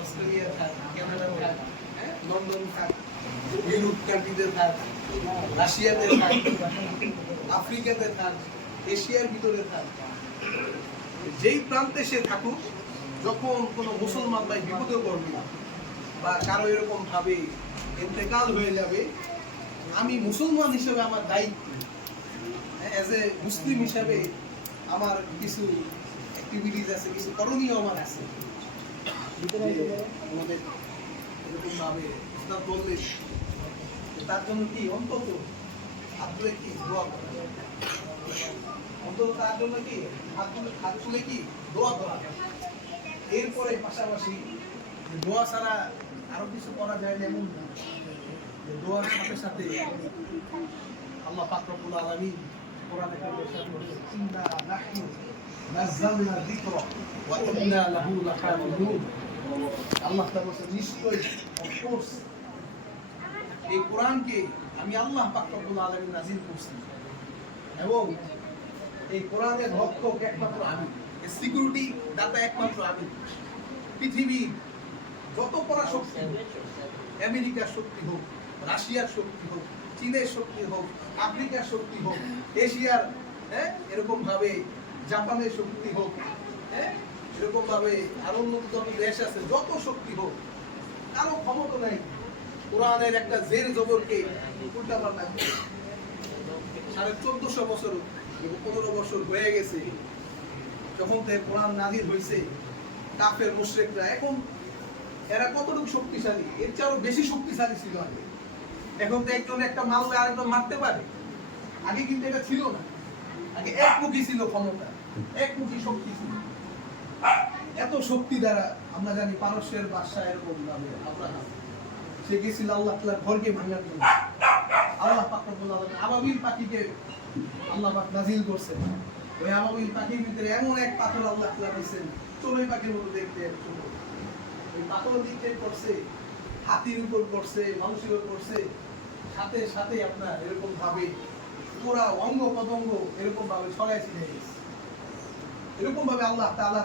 Australia থাক, Canada থাক, London থাক, ইউরোপ কান্ট্রিতে থাক, রাশিয়াতে থাক, আফ্রিকাতে থাক, এশিয়ার ভিতরে থাক, যেই প্রান্তে সে থাকুক, যখন কোনো মুসলমান ভাই বিপদে পড়বে বা কারো এরকম ভাবে ইন্তেকাল হয়ে যাবে, আমি মুসলমান হিসেবে আমার দায়িত্ব, অ্যাজ এ মুসলিম হিসেবে আমার কিছু অ্যাক্টিভিটিস আছে, কিছু করণীয় আমার আছে। আমাদের এরকম ভাবে উস্তাদ বললেন, তার জন্য কি অন্তত হাত তুলে কি দোয়া করা, অন্তত তার জন্য কি হাত তুলে কি দোয়া করা। এরপরে পাশাপাশি দোয়া ছাড়া আরো কিছু করা যায় না এমন না, দোয়ার সাথে সাথে আল্লাহ পাক রব্বুল আলামিন কোরআনে কারিমে ইরশাদ করেছেন, ইন্না নাহনু নাযালনা যিকরা ওয়া ইন্না লাহু লাহাফিজুন। আল্লাহ তাআলা বলেন, নিশ্চয়ই অফকোর্স এই কোরআনকে আমি আল্লাহ পাক রব্বুল আলামিন নাযিল করছি, এবং এই কোরআনের রক্ষক একমাত্র আমি, এর সিকিউরিটি দাতা একমাত্র আমি। পৃথিবীর যত পরাশক্তি, আমেরিকার শক্তি হোক, রাশিয়ার শক্তি হোক, চীনের শক্তি হোক, আফ্রিকার শক্তি হোক, এশিয়ার এরকম ভাবে জাপানের শক্তি হোক, এরকম ভাবে আরো উন্নত দেশ আছে, যত শক্তি হোক, কারো ক্ষমতা নাই কোরআনের একটা জের জবরকে উল্টা পাল্টা করে। 1450 বছর 15 বছর হয়ে গেছে যখন থেকে কোরআন নাযিল হয়েছে, কাফের মুশরিকরা এখন এরা কতটুকু শক্তিশালী, এর চেয়ে আরো বেশি শক্তিশালী ছিল আগে। এখন তো একজন একটা মারলে আরেকজন মারতে পারে, আগে কিন্তু এটা ছিল না। আগে একমুখী ছিল ক্ষমতা, একমুখী শক্তি ছিল। এত শক্তি দ্বারা আমরা জানি পারস্যের বাদশা এরকম ভাবে আব্রাহাম, সে গেছিল আল্লাহ তাআলার ঘরকে ভাঙার জন্য। আল্লাহ পাক রব্বুল আলামিন আবাবিল পাখিকে আল্লাহ পাক নাযিল করছেন। ওই আবাবিল পাখির ভিতরে এমন এক পাথর আল্লাহ তাআলা দিয়েছেন, চড়ুই পাখির মতো দেখতে। ওই পাথর দিকে করছে, হাতির উপর করছে, মানুষের উপর করছে, সাথে সাথে আপনার এরকম ভাবে পুরা অঙ্গ প্রত্যঙ্গ এরকম ভাবে ছড়াই ছিটিয়ে গেছে। এরকম ভাবে আল্লাহ তাআলা